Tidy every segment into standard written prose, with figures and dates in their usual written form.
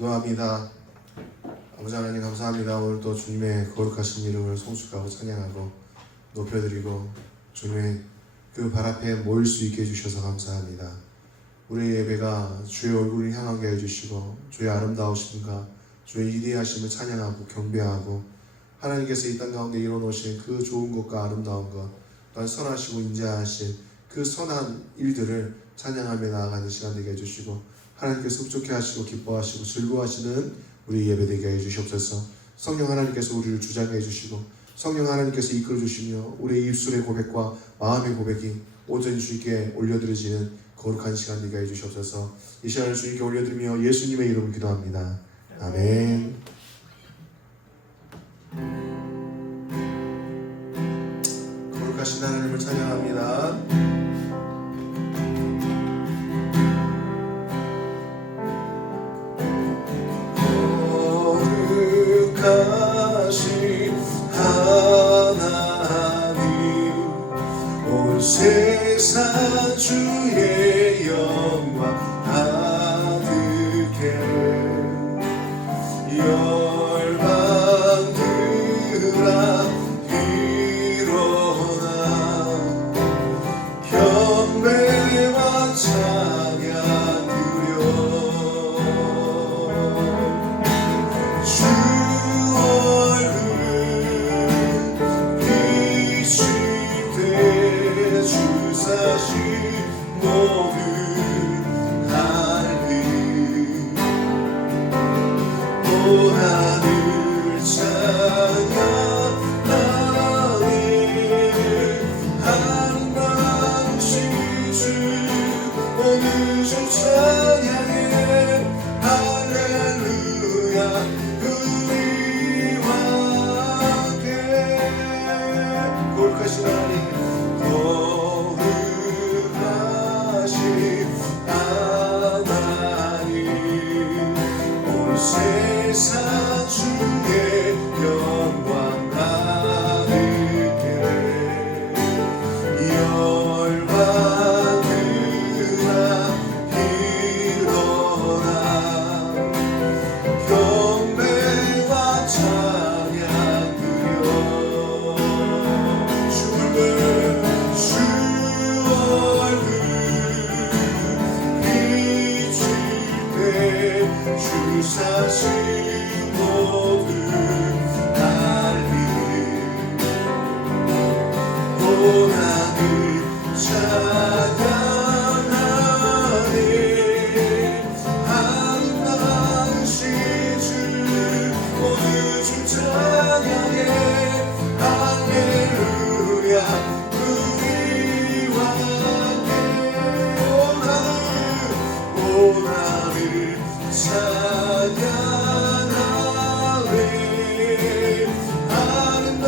기도합니다. 아버지 하나님 감사합니다. 오늘 또 주님의 거룩하신 이름을 송축하고 찬양하고 높여드리고 주님의 그 발 앞에 모일 수 있게 해주셔서 감사합니다. 우리의 예배가 주의 얼굴을 향하게 해주시고 주의 아름다우심과 주의 위대하심을 찬양하고 경배하고 하나님께서 이 땅 가운데 이뤄놓으신 그 좋은 것과 아름다운 것 또한 선하시고 인자하신 그 선한 일들을 찬양하며 나아가는 시간 되게 해주시고 하나님께서 흡족해 하시고 기뻐하시고 즐거워하시는 우리 예배되게 해주시옵소서. 성령 하나님께서 우리를 주장해 주시고 성령 하나님께서 이끌어 주시며 우리의 입술의 고백과 마음의 고백이 온전히 주님께 올려드려지는 거룩한 시간 되게 해주시옵소서. 이 시간을 주님께 올려드리며 예수님의 이름으로 기도합니다. 아멘. 거룩하신 하나님을 찬양합니다. 세상 주의 영광 가득해 열방들아 일어나 경배와 찬양 드려 주 얼굴 비칠 때 주사신 모든 하늘 오 하늘 찬양하네 아름다우신 주 오늘 주 찬양해 할렐루야 우리와 함께 거룩하신 하나님 세상 주의 영광 가득해 열방들아 일어나 경배와 찬양 드려 주 얼굴 비칠 때 주사신 모든 하늘 온 하늘 찬양하네 아름다우신 주 오늘 주 찬양해 할렐루야 우리와 함께 온 하늘 찬양하네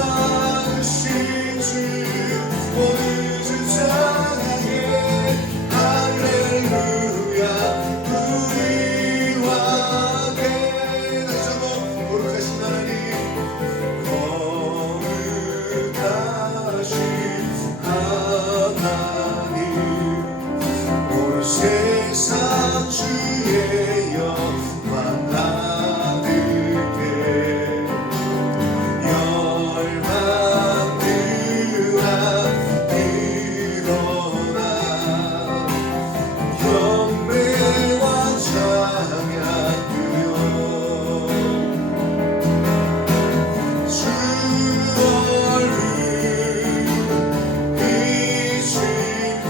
아름다우신 주 오늘 주 찬양해 할렐루야 우리와 함께 다시 한번 거룩하신 하나님 거룩하신 하나님 온 세상 주의 영광 가득해 열방들아 일어나 경배와 찬양 드려 주 얼굴 비칠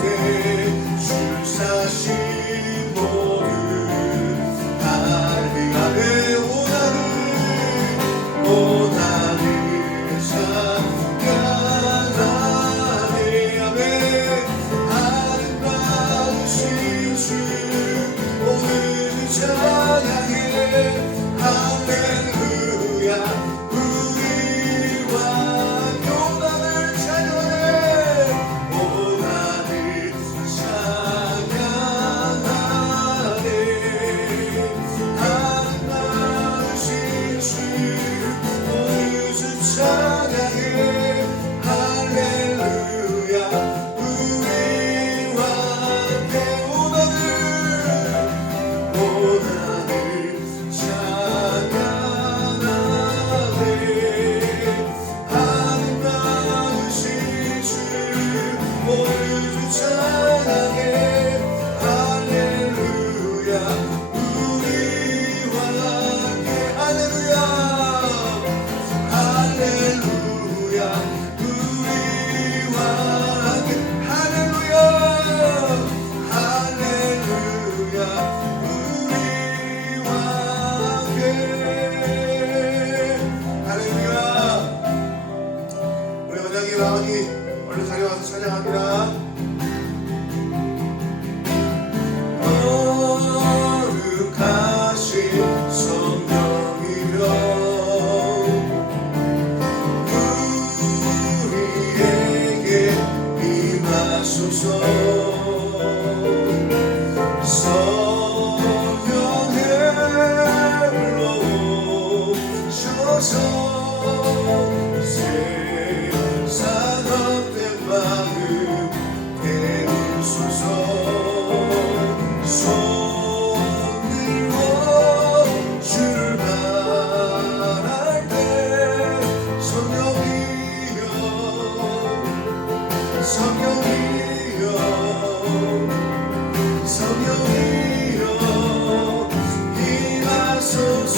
때 주사신 모든 하늘 온 하늘 찬양하네 아멘 아름다우신 주 오늘 찬양해 할렐루야 우리와 온 하늘 찬양하네 온 하늘 찬양하네 아름다우신 주 오늘 주 찬양해 할렐루야 우리와 함께 온 하늘 찬양하네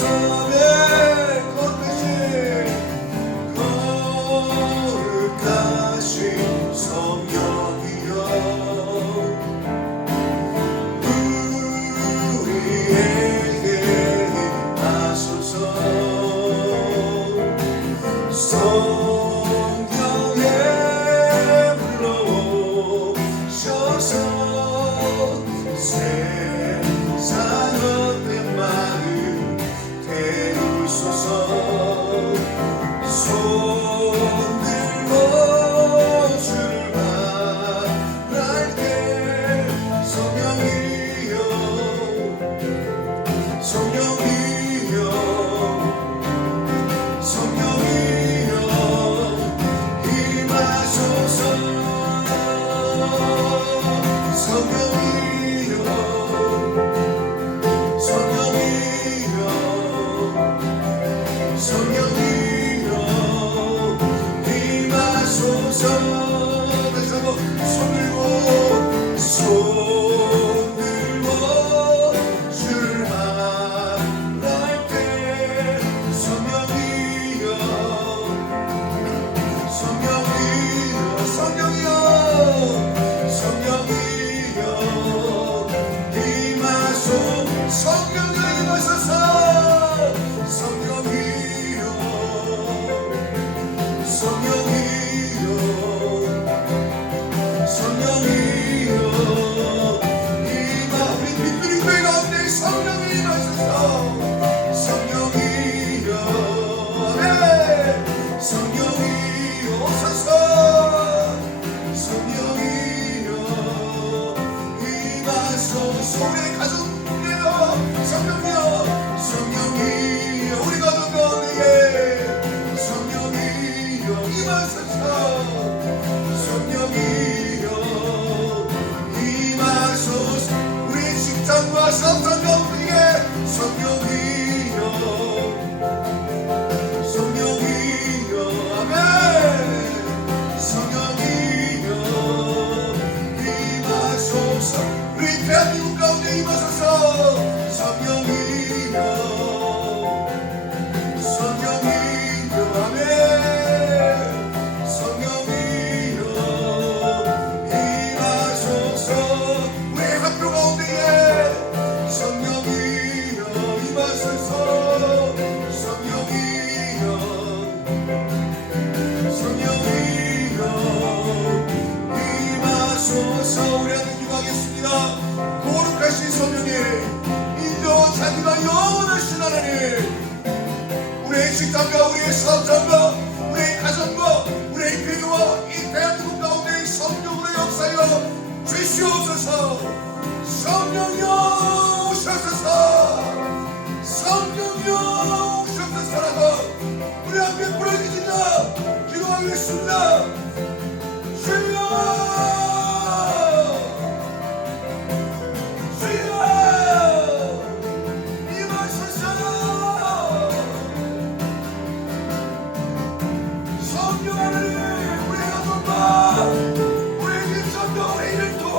아멘 거룩하신 성령이여 우리에게 임하소서 성령의 불로 오셔서 세상 헛된 마음 태우소서 손들고 출발할게 성령이여 성령이여 성령이여 임하소서 성령이여 성령이여 성령이여 임하소서 다시 한번 손들고 출발할 때 성령이여 성령이여 성령이여 성령이여 임하소서 성령이여 임하소서 성령이여 성령이여 성령이여 임하 우리 빈들이 교회 가운데 성령이 임하소서 성령이여 아멘 성령이여 오소서 성령이여 임하소서 우리 가족이여 성령이여 성령이여 우리 가족 가운데 성령이여 임하소서 성령이여 임하소서 우리 직장과 사업장 가운데 성령이여 성령이여 아멘 성령이여 임하소서 우리 대한민국 가운데 임하소서 성령이여 성령이여 아멘 성령이여 임하소서 우리 학교 가운데 성령이여 임하소서 성령이여 성령이여 임하소서 우리 하나님 기도하겠습니다 거룩하신 성령님 인정한 자기가 영원하신 하나님 우리의 직장과 우리의 사업장과 우리의 가정과 우리의 교회와 이 대한민국 가운데 성령으로 역사하여 주시옵소서 성령이여 오셔소서 성령이여 오셔소서라고 우리 앞에 부르짖으며 기도하겠습니다 주여 주여 임하소서 성령 하나님 우리의 가정과 우리의 일정과 우리의 일터와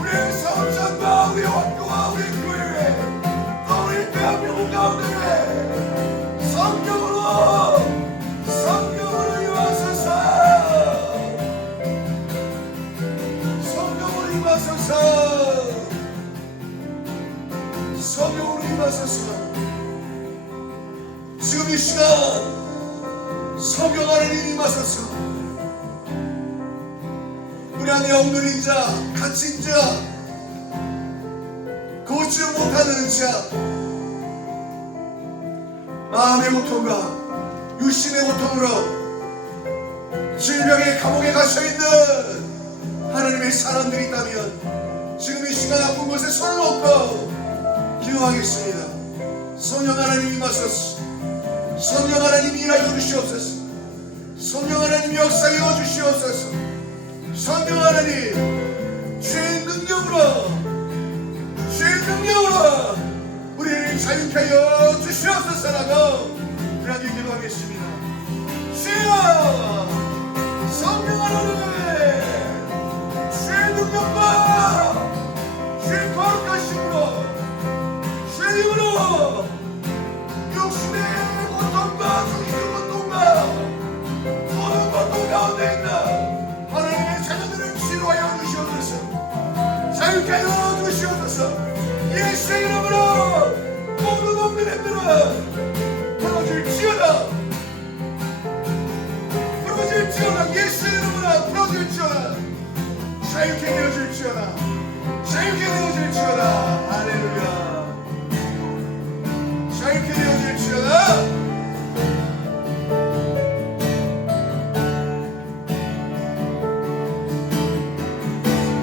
우리의 사업장과 우리의 학교와 우리의 교회 또 우리 대한민국 가운데 성령으로 임하소서 성령으로 임하소서 성령으로 임하소서 지금 이 시간 성령 하나님 임하소서 우리 안에 엉들인 자 갇힌 자 걷지 못하는 자 마음의 고통과 육신의 고통으로 질병의 감옥에 갇혀있는 하나님의 사람들이 있다면 지금 이 시간 아픈 곳에 손을 놓고 기도하겠습니다. 성령 하나님 임하소서. 성령 하나님 일하여 주시옵소서. 성령 하나님 역사하여 주시옵소서. 성령 하나님 주의 능력으로 우리를 자유케 하여 주시옵소서라고 하나님 기도하겠습니다. 주여 성령 하나님 주의 능력과 주의 거룩하심으로 주의 힘으로 풀어질지어다 풀어질지어다 예수 이름으로 풀어질지어다 자유케 되어질지어다 자유케 되어질지어다 할렐루야 자유케 되어질지어다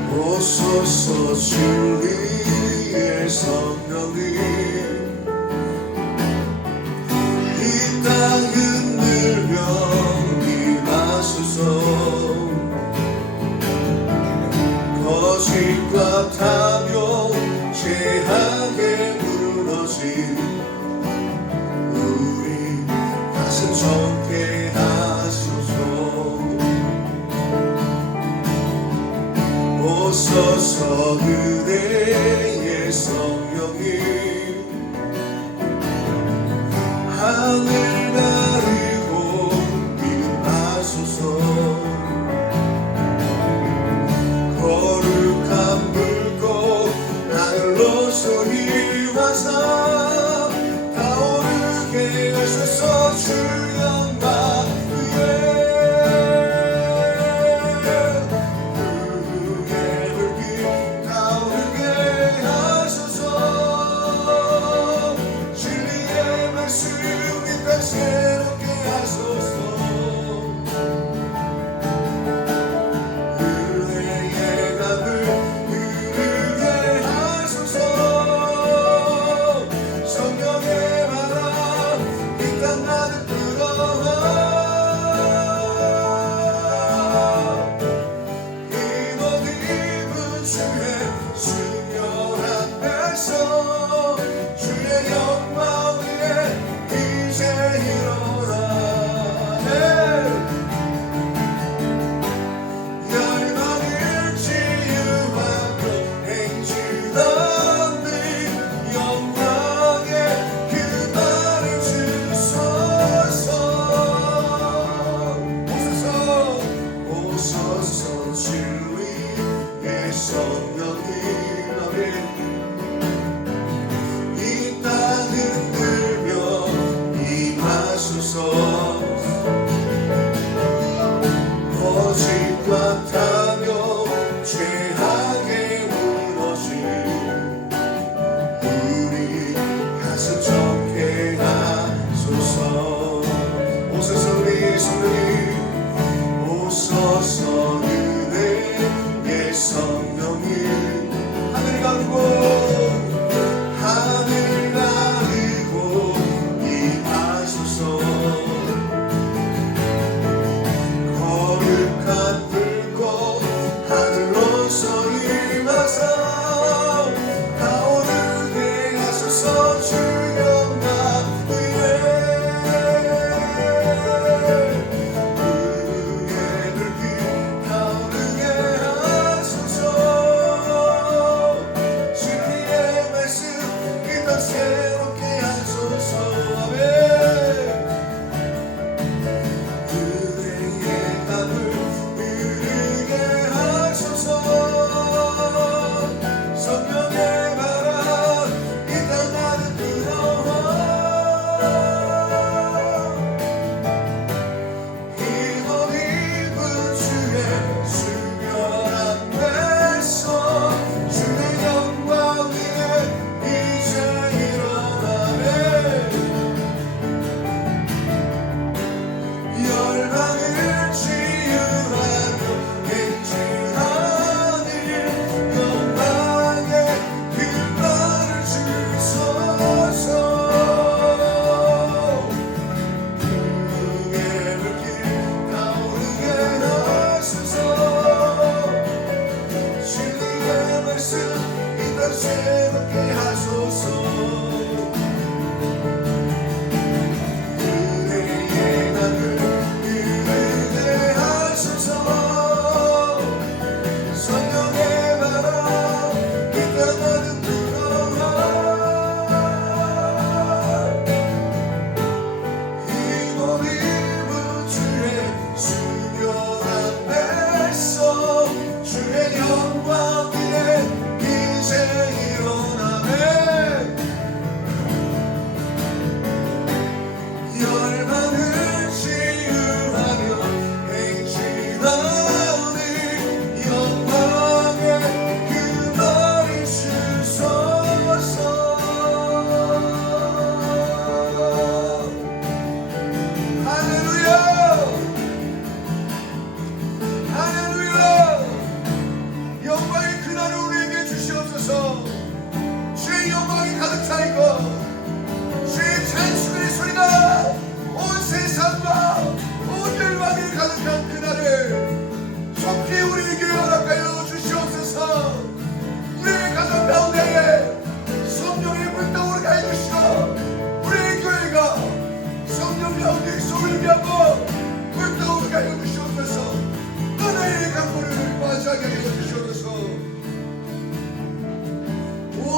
오소서 주의 성령이 이 땅 흔들며 임하소서 거짓과 탐욕 죄악에 무너진 우리 가슴 좁게 하소서 오소서 은혜의 성령이 하늘 가르고 임하소서 거룩한 불꽃 하늘로서 일화사 타오르게 하소서 주 영광 그의 불빛 타오르게 하소서 진리의 말씀 이 땅 새롭게 하소서 은혜의 강을 흐르게 하소서 성령의 바람 이 땅 가득 불어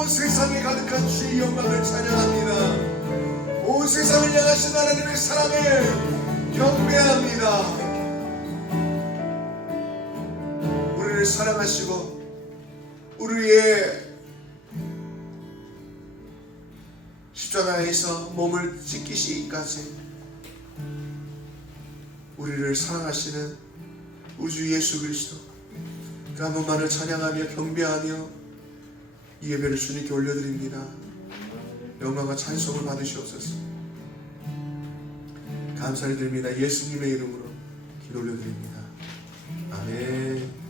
온 세상에 가득한 주의 영광을 찬양합니다. 온 세상을 향하신 하나님의 사랑을 경배합니다. 우리를 사랑하시고 우리의 십자가에서 몸을 찢기시기까지 우리를 사랑하시는 우주 예수 그리스도, 그 한 분만을 찬양하며 경배하며 이 예배를 주님께 올려드립니다. 영광과 찬송을 받으시옵소서. 감사를 드립니다. 예수님의 이름으로 기도 올려드립니다. 아멘.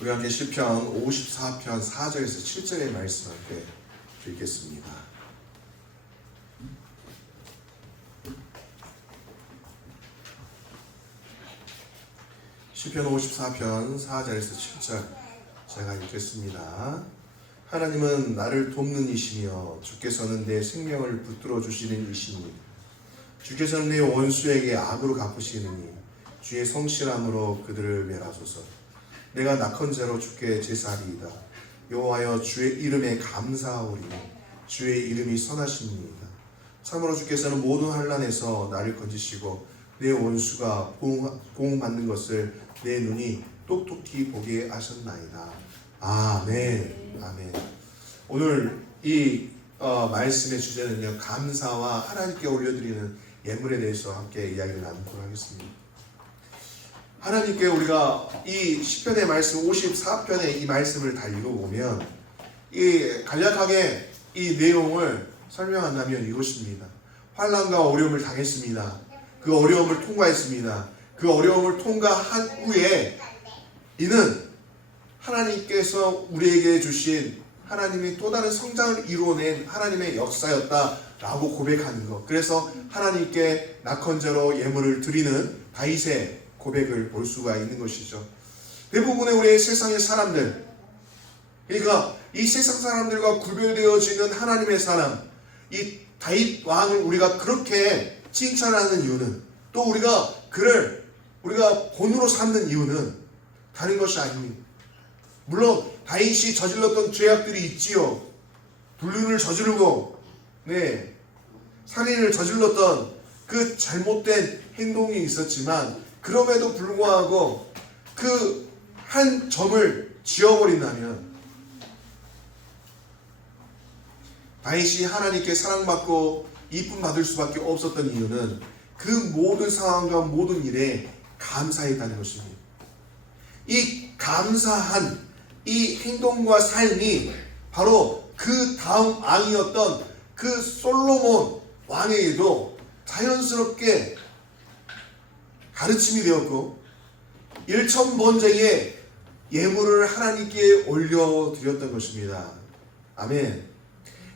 우리 함께 시편 54편 4절에서 7절의 말씀 함께 읽겠습니다. 시편 54편 4절에서 7절 제가 읽겠습니다. 하나님은 나를 돕는 이시며 주께서는 내 생명을 붙들어 주시는 이시니 주께서는 내 원수에게 악으로 갚으시느니 주의 성실함으로 그들을 멸하소서. 내가 낙헌제로 주께 제사하리이다. 여호와여 주의 이름에 감사하오리니 주의 이름이 선하시니이다. 참으로 주께서는 모든 환난에서 나를 건지시고 내 원수가 보응받는 것을 내 눈이 똑똑히 보게 하셨나이다. 아멘. 아멘. 오늘 이 말씀의 주제는요, 감사와 하나님께 올려드리는 예물에 대해서 함께 이야기를 나누도록 하겠습니다. 하나님께 우리가 이 시편의 말씀 54편의 이 말씀을 다 읽어보면 이 간략하게 이 내용을 설명한다면 이것입니다. 환난과 어려움을 당했습니다. 그 어려움을 통과했습니다. 그 어려움을 통과한 후에 이는 하나님께서 우리에게 주신 하나님이 또 다른 성장을 이루어낸 하나님의 역사였다라고 고백하는 것. 그래서 하나님께 낙헌제로 예물을 드리는 다윗의 고백을 볼 수가 있는 것이죠. 대부분의 우리의 세상의 사람들, 그러니까 이 세상 사람들과 구별되어지는 하나님의 사람, 이 다윗 왕을 우리가 그렇게 칭찬하는 이유는, 또 우리가 그를 우리가 본으로 삼는 이유는 다른 것이 아닙니다. 물론 다윗이 저질렀던 죄악들이 있지요. 불륜을 저지르고 살인을 저질렀던 그 잘못된 행동이 있었지만, 그럼에도 불구하고 그 한 점을 지워버린다면 다윗이 하나님께 사랑받고 이쁨 받을 수밖에 없었던 이유는 그 모든 상황과 모든 일에 감사했다는 것입니다. 이 감사한 이 행동과 삶이 바로 그 다음 왕이었던 그 솔로몬 왕에게도 자연스럽게 가르침이 되었고, 일천번제의 예물을 하나님께 올려드렸던 것입니다. 아멘.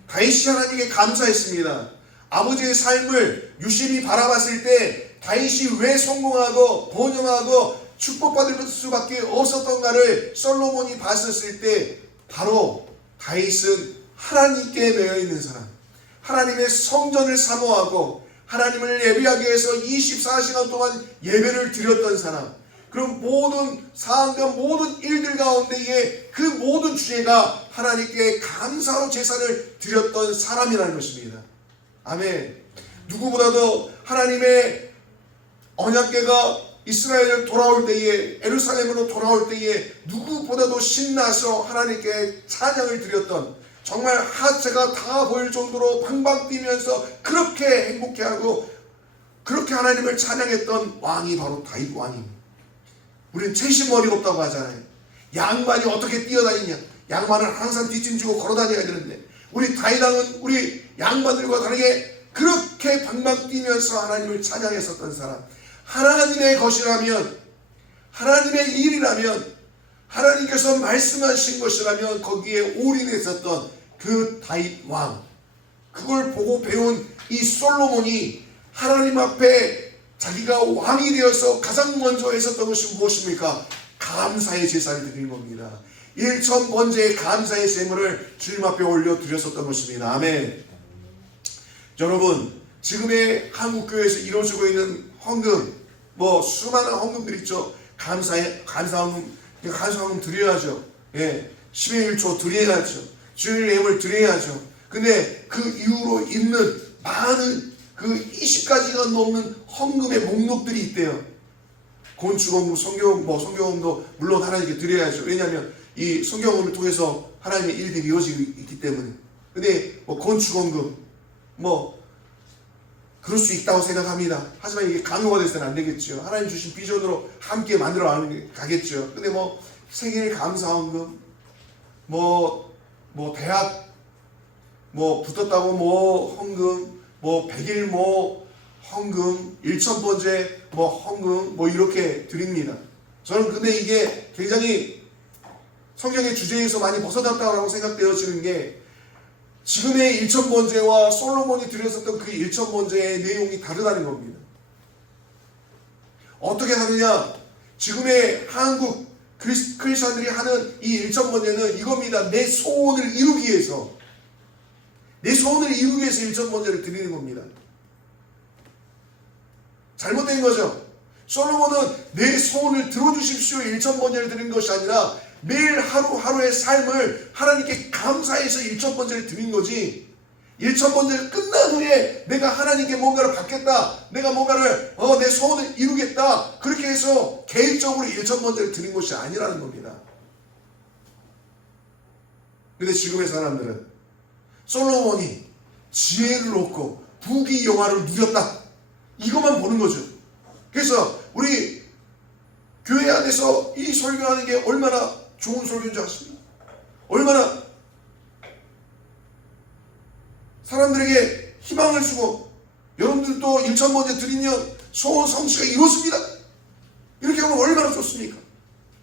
다윗이 하나님께 감사했습니다. 아버지의 삶을 유심히 바라봤을 때 다윗이 왜 성공하고 번영하고 축복받을 수밖에 없었던가를 솔로몬이 봤었을 때, 바로 다윗은 하나님께 매여있는 사람, 하나님의 성전을 사모하고 하나님을 예배하기 위해서 24시간 동안 예배를 드렸던 사람, 그럼 모든 상황과 모든 일들 가운데에 그 모든 주제가 하나님께 감사로 제사를 드렸던 사람이라는 것입니다. 아멘. 누구보다도 하나님의 언약궤가 이스라엘을 돌아올 때에, 예루살렘으로 돌아올 때에 누구보다도 신나서 하나님께 찬양을 드렸던, 정말 하체가 다 보일 정도로 방방 뛰면서 그렇게 행복해하고 그렇게 하나님을 찬양했던 왕이 바로 다윗 왕입니다. 우리는 채심머리가 없다고 하잖아요. 양반이 어떻게 뛰어다니냐, 양반은 항상 뒷짐지고 걸어다녀야 되는데, 우리 다윗 왕은 우리 양반들과 다르게 그렇게 방방 뛰면서 하나님을 찬양했었던 사람, 하나님의 것이라면, 하나님의 일이라면, 하나님께서 말씀하신 것이라면 거기에 올인했었던 그 다윗 왕, 그걸 보고 배운 이 솔로몬이 하나님 앞에 자기가 왕이 되어서 가장 먼저 했었던 것이 무엇입니까? 감사의 제사를 드리는 겁니다. 1,000번째의 감사의 제물을 주님 앞에 올려드렸었던 것입니다. 아멘. 여러분, 지금의 한국교회에서 이루어지고 있는 헌금, 수많은 헌금들 있죠. 감사헌금 드려야죠. 예, 10의 1초 드려야죠. 주일 예물 드려야죠. 근데 그 이후로 있는 많은 그 20가지가 넘는 헌금의 목록들이 있대요. 건축헌금, 성경헌금도 물론 하나님께 드려야죠. 왜냐하면 이 성경헌금을 통해서 하나님의 일들이 이루어지고 있기 때문에. 근데 건축헌금 그럴 수 있다고 생각합니다. 하지만 이게 강요가 돼서는 안 되겠죠. 하나님 주신 비전으로 함께 만들어 가겠죠. 근데 생일 감사헌금, 대학 붙었다고 헌금, 100일 헌금, 1,000번째 헌금 이렇게 드립니다. 저는 근데 이게 굉장히 성경의 주제에서 많이 벗어났다고 생각되어지는 게, 지금의 1,000번째와 솔로몬이 드렸었던 그 1,000번째의 내용이 다르다는 겁니다. 어떻게 다르냐? 지금의 한국 크리스천들이 하는 이 1,000번째는 이겁니다. 내 소원을 이루기 위해서 1,000번째를 드리는 겁니다. 잘못된 거죠. 솔로몬은 내 소원을 들어주십시오 1,000번째를 드리는 것이 아니라 매일 하루하루의 삶을 하나님께 감사해서 1,000번째를 드린 거지, 1,000번째가 끝난 후에 내가 하나님께 뭔가를 받겠다, 내가 뭔가를 내 소원을 이루겠다, 그렇게 해서 계획적으로 1,000번째를 드린 것이 아니라는 겁니다. 근데 지금의 사람들은 솔로몬이 지혜를 얻고 부귀 영화를 누렸다, 이것만 보는 거죠. 그래서 우리 교회 안에서 이 설교하는 게 얼마나 좋은 설교인지 아십니까? 얼마나 사람들에게 희망을 주고, 여러분들도 1,000번째 드리면 소원 성취가 이루어집니다, 이렇게 하면 얼마나 좋습니까?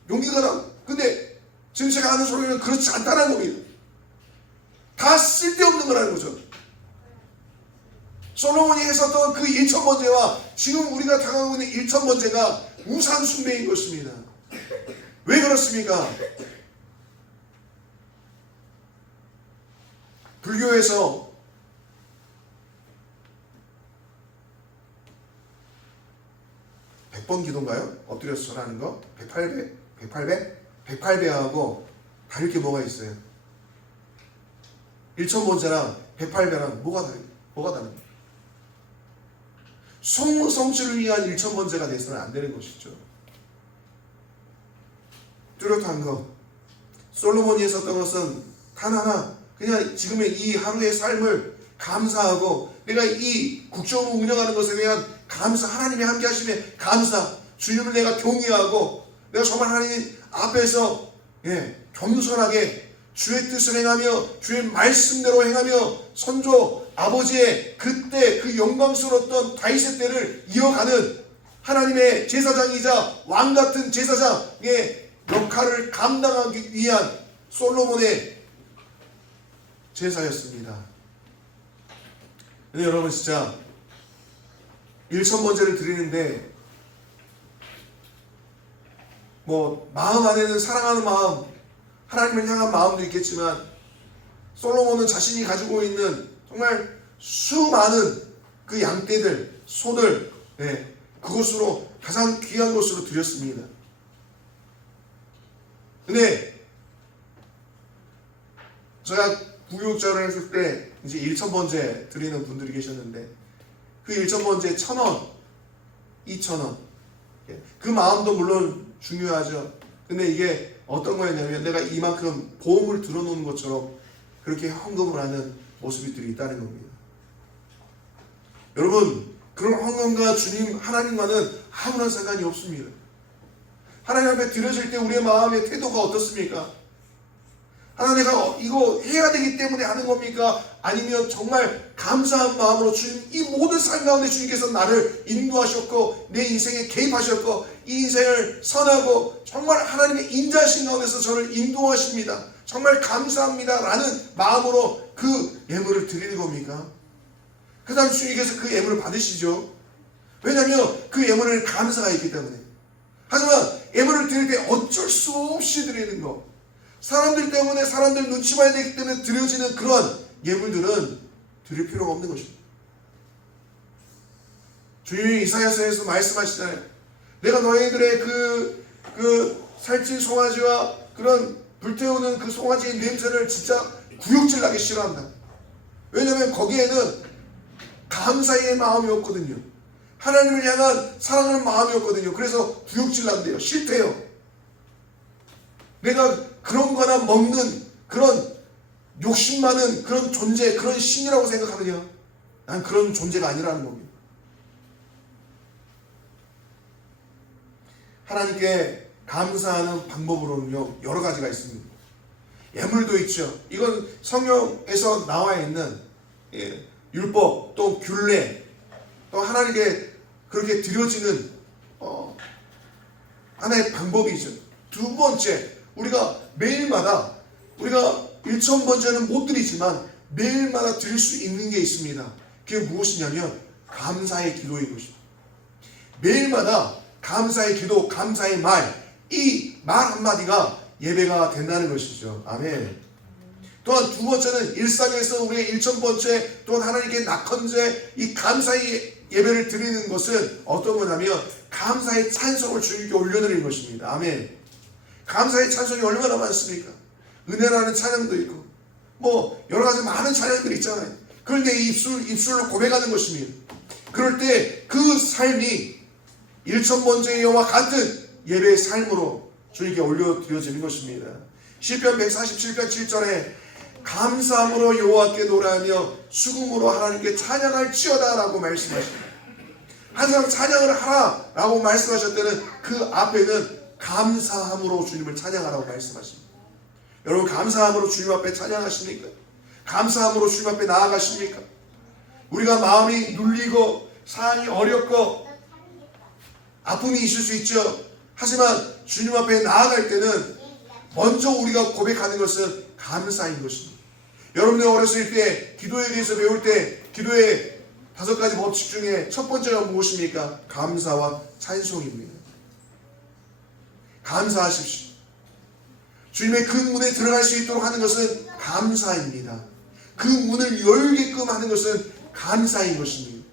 용기가 나고. 근데 지금 제가 하는 설교는 그렇지 않다는 겁니다. 다 쓸데없는 거라는 거죠. 솔로몬이 했었던 그 1,000번째와 지금 우리가 당하고 있는 1,000번째가 우상 숭배인 것입니다. 왜 그렇습니까? 불교에서 (100번) 기도인가요? 엎드려서 절하는 거? 108배? 108배? 108배하고 다를 게 뭐가 있어요? 1,000번째랑 108배랑 뭐가 다릅니까? 소원 성취를 위한 1,000번째가 돼서는 안 되는 것이죠. 뚜렷한 것, 솔로몬이 했었던 것은 단 하나, 그냥 지금의 이 하루의 삶을 감사하고, 내가 이 국정을 운영하는 것에 대한 감사, 하나님이 함께 하심에 감사, 주님을 내가 경외하고, 내가 정말 하나님 앞에서 겸손하게 주의 뜻을 행하며 주의 말씀대로 행하며 선조 아버지의 그때 그 영광스러웠던 다윗의 때를 이어가는 하나님의 제사장이자 왕같은 제사장의 역할을 감당하기 위한 솔로몬의 제사였습니다. 근데 여러분, 진짜 1,000번째를 드리는데 마음 안에는 사랑하는 마음, 하나님을 향한 마음도 있겠지만, 솔로몬은 자신이 가지고 있는 정말 수많은 그 양떼들, 소들, 그것으로 가장 귀한 것으로 드렸습니다. 근데 제가 부교육자를 했을 때 이제 1,000번째 드리는 분들이 계셨는데, 그 1,000번째 1,000원, 2,000원, 그 마음도 물론 중요하죠. 근데 이게 어떤 거였냐면, 내가 이만큼 보험을 들어놓는 것처럼 그렇게 헌금을 하는 모습들이 있다는 겁니다. 여러분, 그런 헌금과 주님 하나님과는 아무런 상관이 없습니다. 하나님 앞에 드려질 때 우리의 마음의 태도가 어떻습니까? 하나님, 내가 이거 해야 되기 때문에 하는 겁니까? 아니면 정말 감사한 마음으로 주님 이 모든 삶 가운데 주님께서 나를 인도하셨고 내 인생에 개입하셨고 이 인생을 선하고 정말 하나님의 인자하신 가운데서 저를 인도하십니다. 정말 감사합니다 라는 마음으로 그 예물을 드리는 겁니까? 그 다음 주님께서 그 예물을 받으시죠. 왜냐하면 그 예물은 감사가 있기 때문에. 하지만 예물을 드릴 때 어쩔 수 없이 드리는 것, 사람들 때문에 사람들 눈치 봐야 되기 때문에 드려지는 그런 예물들은 드릴 필요가 없는 것입니다. 주님이 이사야서에서 말씀하시잖아요. 내가 너희들의 그 살찐 송아지와 그런 불태우는 그 송아지의 냄새를 진짜 구역질 나게 싫어한다. 왜냐하면 거기에는 감사의 마음이 없거든요. 하나님을 향한 사랑하는 마음이 없거든요. 그래서 구역질 난대요. 싫대요. 내가 그런 거나 먹는 그런 욕심 많은 그런 존재, 그런 신이라고 생각하느냐? 난 그런 존재가 아니라는 겁니다. 하나님께 감사하는 방법으로는요, 여러 가지가 있습니다. 예물도 있죠. 이건 성경에서 나와 있는 율법, 또 균례, 또 하나님께 그렇게 드려지는 하나의 방법이죠. 두 번째, 우리가 매일마다 우리가 1000번째는 못 드리지만 매일마다 드릴 수 있는 게 있습니다. 그게 무엇이냐면 감사의 기도인 것입니다. 매일마다 감사의 기도, 감사의 말, 이 말 한마디가 예배가 된다는 것이죠. 아멘. 또한 두 번째는 일상에서 우리의 1000번째 또한 하나님께 낙헌제 이 감사의 예배를 드리는 것은 어떤 거냐면 감사의 찬송을 주님께 올려드리는 것입니다. 아멘. 감사의 찬송이 얼마나 많습니까? 은혜라는 찬양도 있고 뭐 여러 가지 많은 찬양들이 있잖아요. 그걸 내 입술로 고백하는 것입니다. 그럴 때 그 삶이 1000번째 여호와 같은 예배의 삶으로 주님께 올려드려지는 것입니다. 시편 147편 7절에 감사함으로 여호와께 노래하며 수금으로 하나님께 찬양할지어다 라고 말씀하십니다. 항상 찬양을 하라 라고 말씀하셨을 때는 그 앞에는 감사함으로 주님을 찬양하라고 말씀하십니다. 여러분 감사함으로 주님 앞에 찬양하십니까? 감사함으로 주님 앞에 나아가십니까? 우리가 마음이 눌리고 상황이 어렵고 아픔이 있을 수 있죠. 하지만 주님 앞에 나아갈 때는 먼저 우리가 고백하는 것은 감사인 것입니다. 여러분들 어렸을 때 기도에 대해서 배울 때 기도의 5가지 법칙 중에 첫 번째가 무엇입니까? 감사와 찬송입니다. 감사하십시오. 주님의 그 문에 들어갈 수 있도록 하는 것은 감사입니다. 그 문을 열게끔 하는 것은 감사인 것입니다.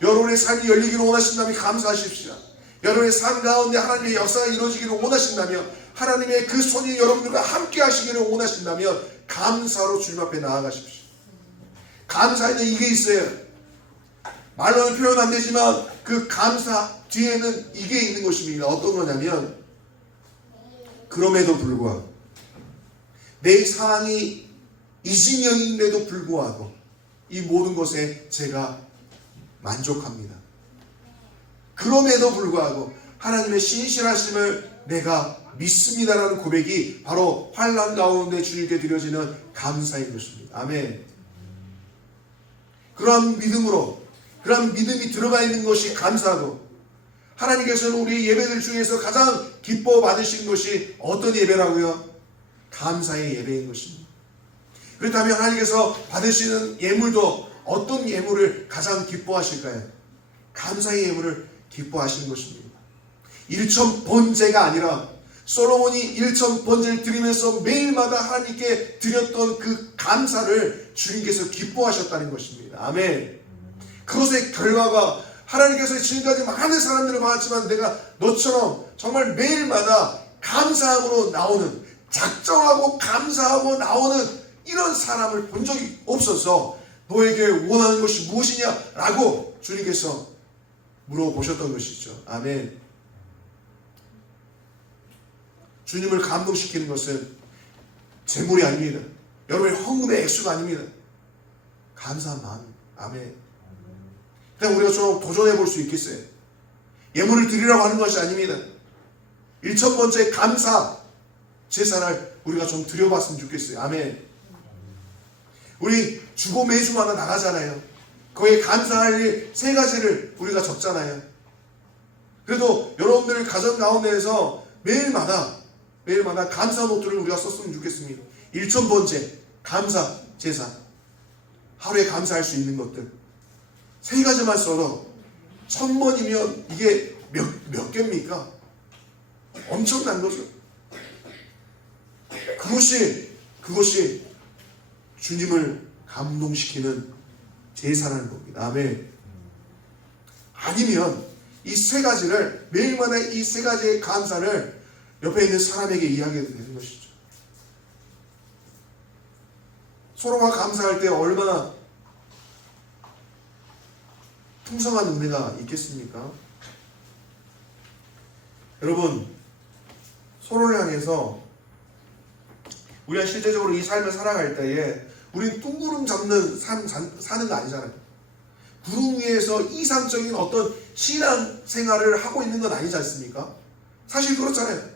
여러분의 삶이 열리기를 원하신다면 감사하십시오. 여러분의 삶 가운데 하나님의 역사가 이루어지기를 원하신다면 하나님의 그 손이 여러분들과 함께 하시기를 원하신다면 감사로 주님 앞에 나아가십시오. 감사에는 이게 있어요. 말로는 표현 안 되지만 그 감사 뒤에는 이게 있는 것입니다. 어떤 거냐면 그럼에도 불구하고 내 상황이 이진영인데도 불구하고 이 모든 것에 제가 만족합니다. 그럼에도 불구하고 하나님의 신실하심을 내가 믿습니다라는 고백이 바로 환난 가운데 주님께 드려지는 감사인 것입니다. 아멘. 그러한 믿음으로 그러한 믿음이 들어가 있는 것이 감사하고 하나님께서는 우리 예배들 중에서 가장 기뻐 받으신 것이 어떤 예배라고요? 감사의 예배인 것입니다. 그렇다면 하나님께서 받으시는 예물도 어떤 예물을 가장 기뻐하실까요? 감사의 예물을 기뻐하시는 것입니다. 1000번제가 아니라 솔로몬이 1000번제를 드리면서 매일마다 하나님께 드렸던 그 감사를 주님께서 기뻐하셨다는 것입니다. 아멘. 그것의 결과가 하나님께서 지금까지 많은 사람들을 봤지만 내가 너처럼 정말 매일마다 감사함으로 나오는 작정하고 감사하고 나오는 이런 사람을 본 적이 없어서 너에게 원하는 것이 무엇이냐 라고 주님께서 물어보셨던 것이죠. 아멘. 주님을 감동시키는 것은 재물이 아닙니다. 여러분의 헌금의 액수가 아닙니다. 감사한 마음. 아멘. 그냥 우리가 좀 도전해 볼 수 있겠어요. 예물을 드리라고 하는 것이 아닙니다. 1000번째 감사 제사를 우리가 좀 드려봤으면 좋겠어요. 아멘. 우리 주고 매주마다 나가잖아요. 거기에 감사할 일 세 가지를 우리가 적잖아요. 그래도 여러분들 가정 가운데에서 매일마다 감사 노트를 우리가 썼으면 좋겠습니다. 1,000번째 감사 제사, 하루에 감사할 수 있는 것들 세 가지만 써도 1,000번이면 이게 몇 개입니까? 엄청난 거죠. 그것이 주님을 감동시키는 제사라는 겁니다. 아멘. 아니면 이 세 가지를 매일마다 이 세 가지의 감사를 옆에 있는 사람에게 이야기해도 되는 것이죠. 서로가 감사할 때 얼마나 풍성한 은혜가 있겠습니까? 여러분, 서로를 향해서 우리가 실제적으로 이 삶을 살아갈 때에 우린 뚱구름 잡는 삶 사는 거 아니잖아요. 구름 위에서 이상적인 어떤 신앙 생활을 하고 있는 건 아니지 않습니까? 사실 그렇잖아요.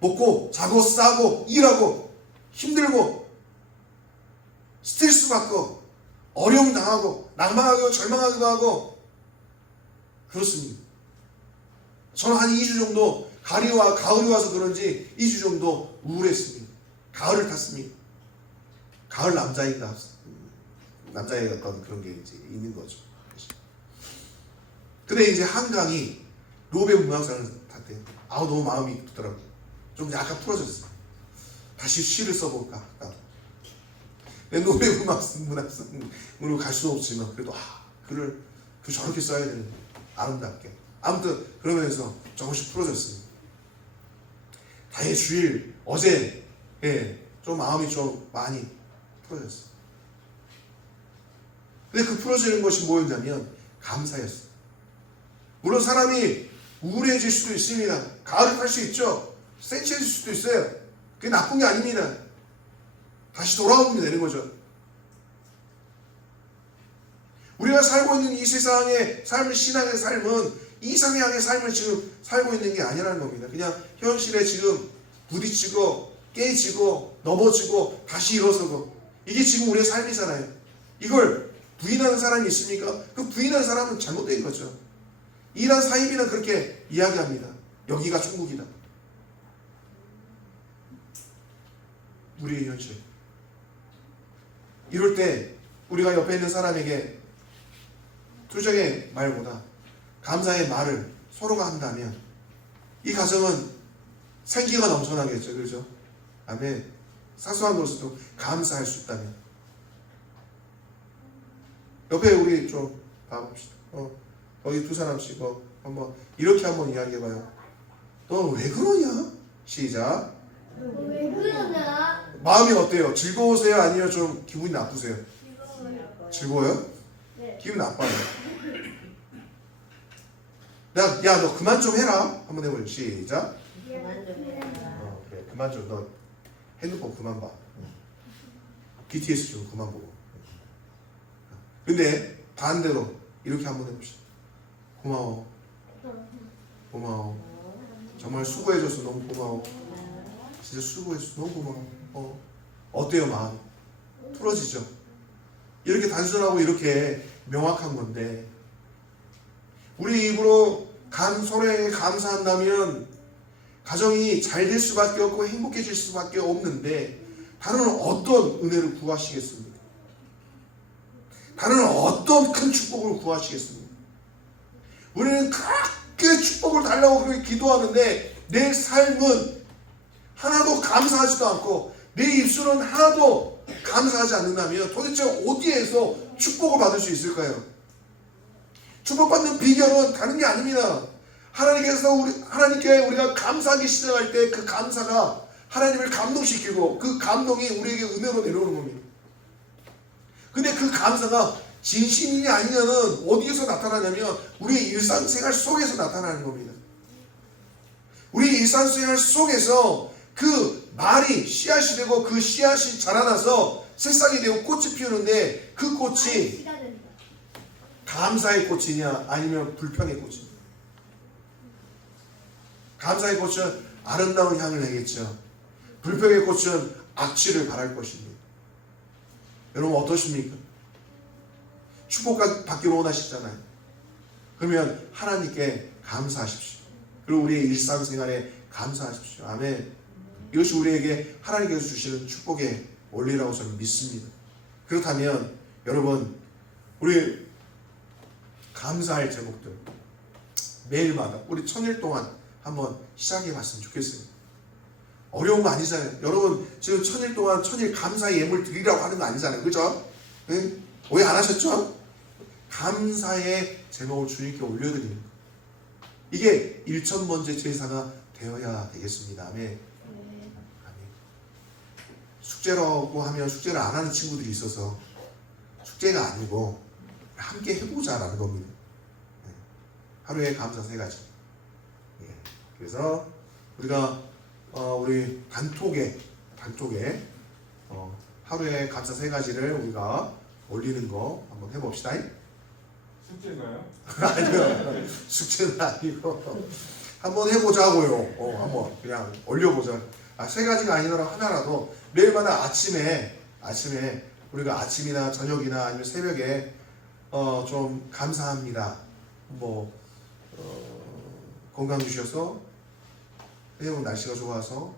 먹고 자고 싸고 일하고 힘들고 스트레스 받고 어려움 당하고 낭망하고 절망하기도 하고 그렇습니다. 저는 한 2주 정도 가을이 와서 그런지 2주 정도 우울했습니다. 가을을 탔습니다. 가을 남자의 어떤 그런 게 이제 있는 거죠. 근데 이제 한강이 로베 문학상을 탔대요. 너무 마음이 좋더라고요. 좀 약간 풀어졌어요. 다시 시를 써볼까. 로베 문학상으로 갈 수는 없지만 그래도 글을 저렇게 써야 되는데 아름답게. 아무튼 그러면서 조금씩 풀어졌습니다. 다행히 주일 어제 좀 마음이 좀 많이 풀어졌어요. 근데 그 풀어지는 것이 뭐였냐면 감사였어요. 물론 사람이 우울해질 수도 있습니다. 가을을 탈 수 있죠. 센치해질 수도 있어요. 그게 나쁜 게 아닙니다. 다시 돌아오면 되는 거죠. 우리가 살고 있는 이 세상의 삶을, 신앙의 삶은 이상향의 삶을 지금 살고 있는 게 아니라는 겁니다. 그냥 현실에 지금 부딪히고 깨지고 넘어지고 다시 일어서고 이게 지금 우리의 삶이잖아요. 이걸 부인하는 사람이 있습니까? 그 부인하는 사람은 잘못된 거죠. 이란 사이비는 그렇게 이야기합니다. 여기가 천국이다. 우리의 현실. 이럴 때 우리가 옆에 있는 사람에게 투정의 말보다 감사의 말을 서로가 한다면 이 가정은 생기가 넘쳐나겠죠. 그렇죠? 아멘. 사소한 것에도 감사할 수 있다면 옆에 우리 좀 봐봅시다. 거기 두 사람씩 한번 이렇게 한번 이야기해봐요. 너 왜 그러냐? 시작. 왜 그러냐? 마음이 어때요? 즐거우세요? 아니면 좀 기분이 나쁘세요? 즐거워요? 네. 기분 나빠요. 야, 너 그만 좀 해라. 한번 해보죠. 시작. 그만 좀 해라. 그래, 그만 좀. 너 핸드폰 그만 봐. BTS 좀 그만 보고. 근데 반대로 이렇게 한번 해봅시다. 고마워. 정말 수고해줘서 너무 고마워. 진짜 수고해줘서 너무 고마워. 어때요 마음? 풀어지죠? 이렇게 단순하고 이렇게 명확한 건데 우리 입으로 서로에게 감사한다면 가정이 잘 될 수밖에 없고 행복해질 수밖에 없는데 다른 어떤 은혜를 구하시겠습니까? 다른 어떤 큰 축복을 구하시겠습니까? 우리는 그렇게 축복을 달라고 그렇게 기도하는데 내 삶은 하나도 감사하지도 않고 내 입술은 하나도 감사하지 않는다면 도대체 어디에서 축복을 받을 수 있을까요? 축복받는 비결은 다른 게 아닙니다. 하나님께 우리가 감사하기 시작할 때 그 감사가 하나님을 감동시키고 그 감동이 우리에게 은혜로 내려오는 겁니다. 근데 그 감사가 진심이냐 아니냐는 어디에서 나타나냐면 우리의 일상생활 속에서 나타나는 겁니다. 우리 일상생활 속에서 그 말이 씨앗이 되고 그 씨앗이 자라나서 새싹이 되고 꽃이 피우는데 그 꽃이 감사의 꽃이냐 아니면 불평의 꽃이냐. 감사의 꽃은 아름다운 향을 내겠죠. 불평의 꽃은 악취를 발할 것입니다. 여러분 어떠십니까? 축복 받기로 원하시잖아요. 그러면 하나님께 감사하십시오. 그리고 우리의 일상생활에 감사하십시오. 아멘. 이것이 우리에게 하나님께서 주시는 축복의 원리라고 저는 믿습니다. 그렇다면 여러분 우리 감사할 제목들 매일마다 우리 천일 동안 한번 시작해 봤으면 좋겠어요. 어려운 거 아니잖아요. 여러분 지금 천일 동안 천일 감사의 예물 드리라고 하는 거 아니잖아요. 그죠? 네? 오해 안 하셨죠? 감사의 제목을 주님께 올려드리는 거. 이게 1,000번째 제사가 되어야 되겠습니다. 아멘. 아멘. 숙제라고 하면 숙제를 안 하는 친구들이 있어서 숙제가 아니고 함께 해보자라는 겁니다. 네. 하루에 감사 3가지. 네. 그래서 우리가 우리 단톡에 하루에 감사 3가지를 우리가 올리는 거 한번 해봅시다. 숙제인가요? 아니요, 숙제는 아니고 한번 해보자고요. 한번 그냥 올려보자. 3가지가 아니더라도 하나라도 매일마다 아침에 우리가 아침이나 저녁이나 아니면 새벽에 좀 감사합니다. 건강 주셔서, 왜냐면 날씨가 좋아서,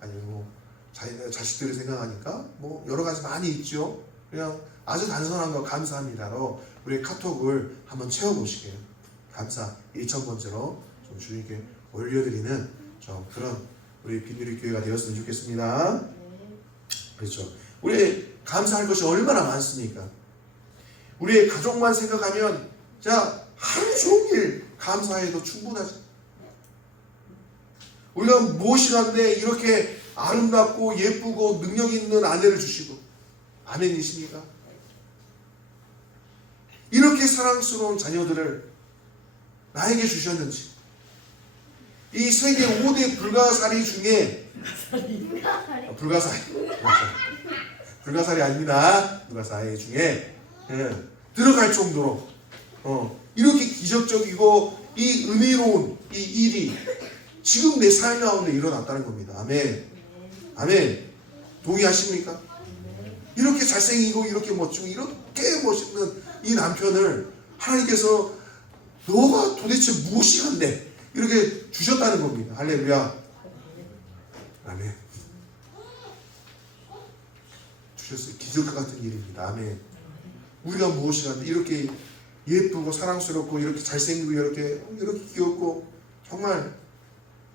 아니면 뭐 자식들을 생각하니까 뭐 여러 가지 많이 있죠. 그냥 아주 단순한 거 감사합니다로 우리 카톡을 한번 채워보시게요. 감사 1,000번째로 좀 주님께 올려드리는 좀 그런 우리 빈누리 교회가 되었으면 좋겠습니다. 그렇죠. 우리 감사할 것이 얼마나 많습니까? 우리의 가족만 생각하면 자 하루 종일 감사해도 충분하지. 우리가 무엇이란데 이렇게 아름답고 예쁘고 능력 있는 아내를 주시고, 아멘이십니까? 이렇게 사랑스러운 자녀들을 나에게 주셨는지, 이 세계 5대 불가사리 중에 불가사리 아닙니다. 불가사리 중에 들어갈 정도로 이렇게 기적적이고 이 은혜로운 이 일이 지금 내 삶 가운데 일어났다는 겁니다. 아멘. 아멘. 동의하십니까? 이렇게 잘생기고 이렇게 멋지고 이렇게 멋있는 이 남편을 하나님께서 너가 도대체 무엇이간데 이렇게 주셨다는 겁니다. 할렐루야. 아멘. 주셨어요. 기적 같은 일입니다. 아멘. 우리가 무엇이간데 이렇게 예쁘고 사랑스럽고 이렇게 잘생기고 이렇게 귀엽고 정말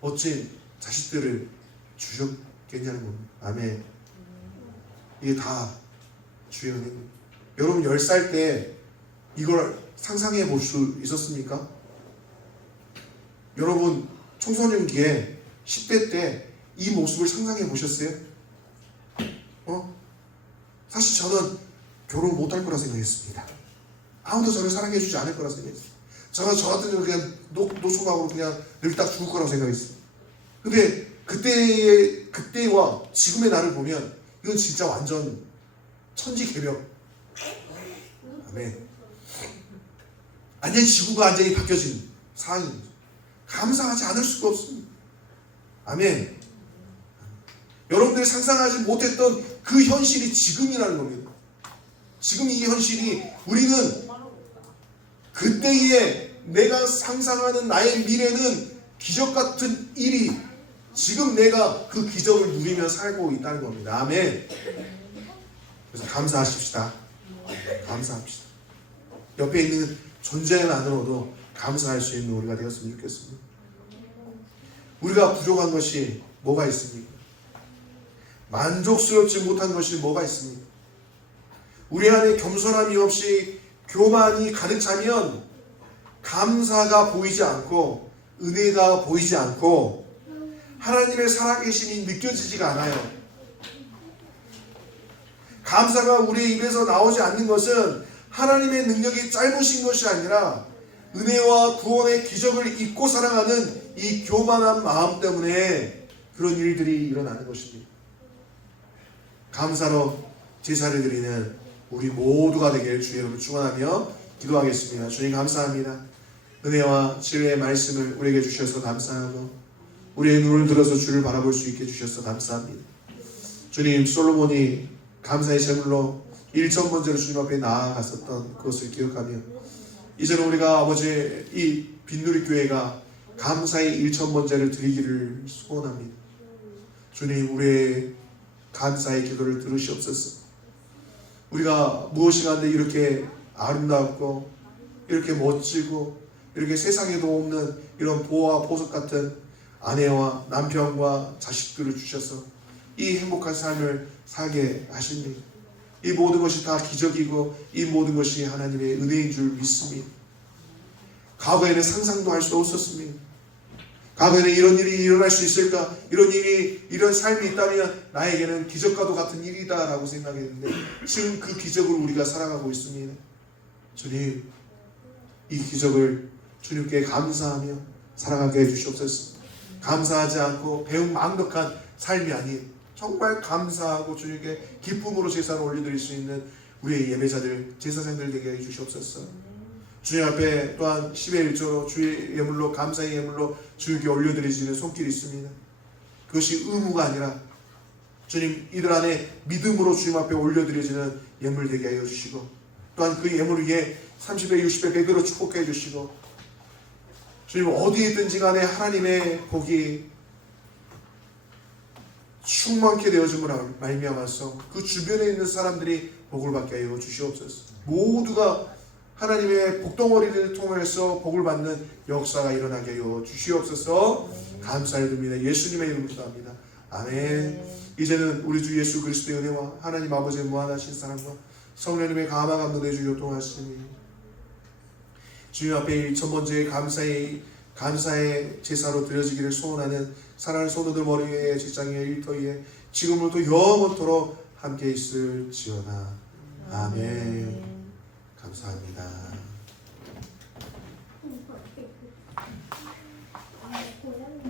멋진 자식들을 주셨겠냐는 겁니다. 아멘. 이게 다 주의 은혜입니다. 여러분 10살 때 이걸 상상해 볼 수 있었습니까? 여러분 청소년기에 10대 때 이 모습을 상상해 보셨어요? 사실 저는 결혼 못할 거라 생각했습니다. 아무도 저를 사랑해 주지 않을 거라 생각했어요. 저 같은 경우는 그냥 노소박으로 그냥 늙다 죽을 거라고 생각했어요. 근데 그때와 지금의 나를 보면 이건 진짜 완전 천지개벽. 아멘. 완전히 지구가 완전히 바뀌어진 상황입니다. 감사하지 않을 수가 없습니다. 아멘. 여러분들이 상상하지 못했던 그 현실이 지금이라는 겁니다. 지금 이 현실이 우리는 그때의 내가 상상하는 나의 미래는 기적 같은 일이 지금 내가 그 기적을 누리며 살고 있다는 겁니다. 아멘. 그래서 감사하십시다. 감사합시다. 옆에 있는 존재만으로도 감사할 수 있는 우리가 되었으면 좋겠습니다. 우리가 부족한 것이 뭐가 있습니까? 만족스럽지 못한 것이 뭐가 있습니까? 우리 안에 겸손함이 없이 교만이 가득 차면 감사가 보이지 않고 은혜가 보이지 않고 하나님의 살아계심이 느껴지지가 않아요. 감사가 우리의 입에서 나오지 않는 것은 하나님의 능력이 짧으신 것이 아니라 은혜와 구원의 기적을 잊고 살아가는 이 교만한 마음 때문에 그런 일들이 일어나는 것입니다. 감사로 제사를 드리는 우리 모두가 되길 주의 이름으로 축원하며 기도하겠습니다. 주님 감사합니다. 은혜와 진리의 말씀을 우리에게 주셔서 감사하고 우리의 눈을 들어서 주를 바라볼 수 있게 주셔서 감사합니다. 주님, 솔로몬이 감사의 제물로 일천번제로 주님 앞에 나아갔었던 그것을 기억하며 이제는 우리가 아버지 이 빈누리 교회가 감사의 일천번제를 드리기를 소원합니다. 주님, 우리의 감사의 기도를 들으시옵소서. 우리가 무엇이 간데 이렇게 아름답고 이렇게 멋지고 이렇게 세상에도 없는 이런 보화 보석 같은 아내와 남편과 자식들을 주셔서 이 행복한 삶을 살게 하십니다. 이 모든 것이 다 기적이고 이 모든 것이 하나님의 은혜인 줄 믿습니다. 과거에는 상상도 할 수 없었습니다. 과거에는 이런 일이 일어날 수 있을까? 이런 삶이 있다면 나에게는 기적과도 같은 일이다 라고 생각했는데 지금 그 기적을 우리가 살아가고 있습니다. 주님, 이 기적을 주님께 감사하며 살아가게 해주시옵소서. 감사하지 않고 배은망덕한 삶이 아닌 정말 감사하고 주님께 기쁨으로 제사를 올려드릴 수 있는 우리의 예배자들, 제사장들 되게 해주시옵소서. 주님 앞에 또한 10의 1조로 주의 예물로, 감사의 예물로 주님께 올려드리시는 손길이 있습니다. 그것이 의무가 아니라 주님, 이들 안에 믿음으로 주님 앞에 올려드려지는 예물 되게 하여 주시고 또한 그 예물을 위해 30배, 60배, 100배로 축복해 주시고 주님, 어디에 있든지 간에 하나님의 복이 충만케 되어짐으로 말미암아서 그 주변에 있는 사람들이 복을 받게 하여 주시옵소서. 모두가 하나님의 복덩어리를 통해서 복을 받는 역사가 일어나게 하여 주시옵소서. 감사를 드립니다. 예수님의 이름으로 기도합니다. 아멘. 이제는 우리 주 예수 그리스도의 은혜와 하나님 아버지의 무한하신 사랑과 성령님의 감화 감동의 주 요통하심이 주님 앞에 일천번제의 감사의 제사로 드려지기를 소원하는 사랑하는 성도들 머리 위에 직장 위에 일터 위에 지금부터 영원토록 함께 있을지어다. 아멘. 감사합니다.